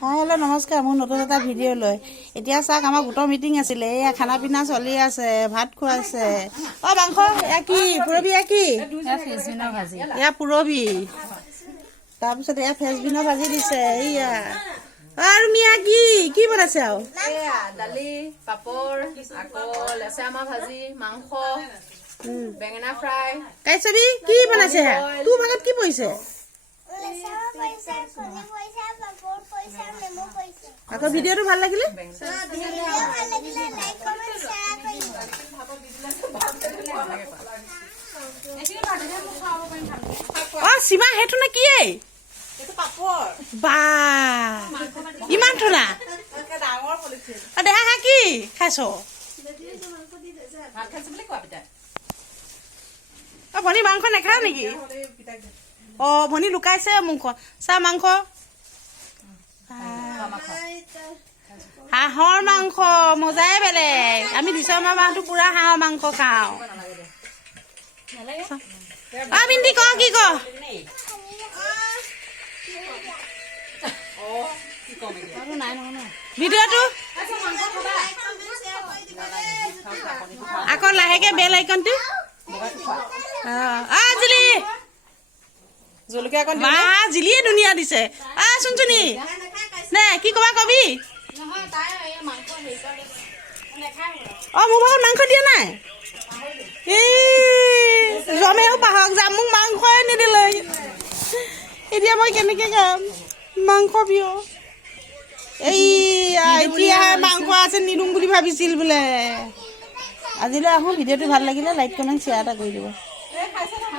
Hello' নমস্কাৰ, মোৰ নতুন এটা ভিডিঅ' লৈ এতিয়া চাওক, আমাৰ গোটৰ মিটিং আছিলে। এয়া খানা পিনা চলি আছে, ভাত খুৱাইছে। মাংস এয়া কি পুৰবি, এয়া কি এয়া পুৰবি, তাৰপিছত এয়া ফ্ৰেঞ্চবিনৰ ভাজি দিছে। এয়া আৰু মিয়া কি কি বনাইছে? আৰু দালি, পাপৰ, আকৌ লেচেৰা ভাজি, মাংস, বেঙেনা ফ্ৰাই। কাইছবি কি বনাইছে? তোৰ ভাগত কি পৰিছে? আকৌ ভিডিঅ'টো ভাল লাগিলে সীমা, সেইটো নে কি? বা ইমান থোলা দেহা হা কি খাইছ? ভনী মাংস নেখাও নেকি? ভনী লুকাইছে মুখ চা মাংস, হাঁহৰ মাংস মজাই বেলেগ। আমি ডিচেম্বৰ মাহটো পুৰা হাঁহৰ মাংস খাওঁ। বিন্দি ক কি ক? ভিডিঅ'টো আকৌ লাহেকে বেল আইকনটো জলকীয়া অকণ জিলিয়ে ধুনীয়া দিছে। চুনচুনি নে কি কবা কবি? মোৰ ভাগত মাংস দিয়া নাই। জমেও পাহক যাম, মোক মাংসই নিদিলে। এতিয়া মই কেনেকে খাম? মাংস প্ৰিয়। এতিয়া মাংস আছে নিদিম বুলি ভাবিছিল বোলে। আজিলৈ আহোঁ। ভিডিঅ'টো ভাল লাগিলে লাইক কমেণ্ট শ্বেয়াৰ এটা কৰি দিব।